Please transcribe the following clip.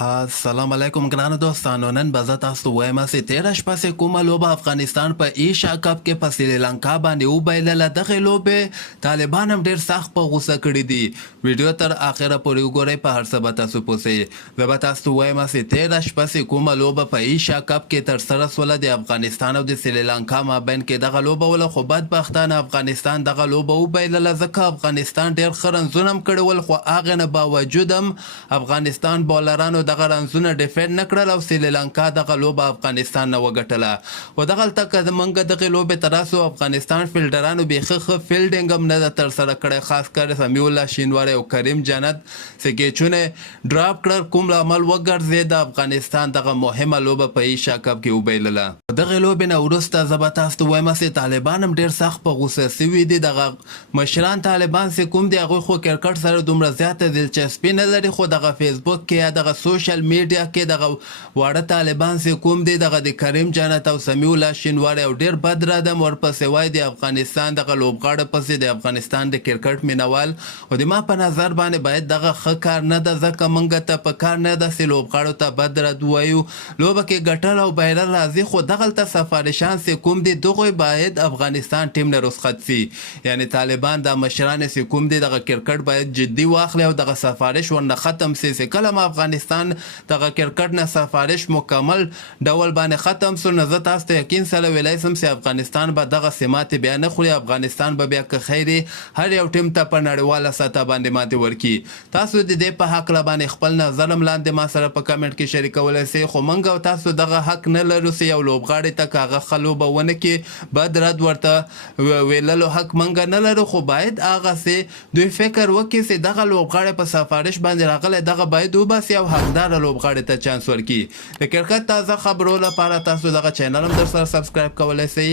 السلام علیکم ګرانو دوستانو. نن به زه تاسو ته وایم چې تېره شپه چې کومه لوبه افغانستان په ایشیا کپ کې په سریلانکا باندې وبایلله، دغې لوبې طالبان هم ډېر سخت په غوسه کړي دي. ویډیو تر اخره پورې وګورئ، په هر څه به تاسو پوهیږئ. زه به تاسو ته وایم چې تېره شپه چې کومه لوبه په ایشیا کپ کې ترسره سوله د افغانستان او د سریلانکا مابین کې، دغه لوبه وله خو بدبختانه افغانستان دغه لوبه وبایلله، ځکه افغانستان ډېر ښه رنزونه هم کړي ول، خو هغې نه باوجود هم افغانستان بالرانو دغه رنزونه ډیفینډ نه کړل او سریلانکا دغه لوبه افغانستان نه وګټله. خو دغلته که موږ دغې لوبې ته راسو، افغانستان فیلډرانو بیخي ښه فیلډینګ هم نه ده ترسره کړی، خاص کر سمیع الله شینواری او کریم جنت چې کیچونه ډراپ کړل، کوم عمل وګرځېد، د افغانستان دغه مهمه لوبه په ایشیا کپ کې وبایلله. دغې لوبې نه وروسته زه به تاسو ته وایم چې طالبان هم ډېر سخت په غوسه سوي دي. دغه مشران طالبان چې کوم دي، هغوی خو کرکټ سره دومره زیاته دلچسپي نه لري، خو دغه فیسبوک کې یا دغه سوشل میډیا کې دغه واړه طالبان چې کوم دي، دغه د کریم جنت او سمیع الله شینواری او ډېر بد ردم ورپسې وایي د افغانستان دغه لوبغاړه پسې د افغانستان د کرکټ مینوال. خو د ما په نظر باندې باید دغه ښه کار نه ده، ځکه موږ ته په کار نه ده چې لوبغاړو ته بد رد ووایو. لوبه کې ګټل او بایلل راځي، خو دغلته سفارشان چې کوم دي، دغوی باید افغانستان ټیم نه رخصت سي. یعنی طالبان دا مشران چې کوم دي، دغه کرکټ باید جدي واخلي او دغه سفارش ورنه ختم سي. چې کله ما افغانستان دغه کرکټ نه سفارش مکمل ډول باندې ختم سو، نو زه تاسو ته یقین سره ویلی سم چې افغانستان به دغه سماتې بیا نه خوري. افغانستان به بیا که خیري هر یو ټیم ته په نړیواله سطح باندې ماتې ورکړي. تاسو د دې په هکله باندې خپل نظر هم لاندې ما سره په کمنټ کې شریکولی سئ، خو موږ او تاسو دغه حق نه لرو چې یو لوبغاړي ته که هغه ښه لوبه ونه کړي، بد رد ورته ویللو حق موږ نه لرو. خو باید هغه چې دوی فکر وکړي چې دغه لوبغاړی په سفارش باندې راغلی، دغه باید وباسي او حقداره لوبغاړي ته چانس ورکړي. د کرکټ تازه خبرو لپاره تاسو دغه چینل هم در سره سبسکرایب کولی سئ.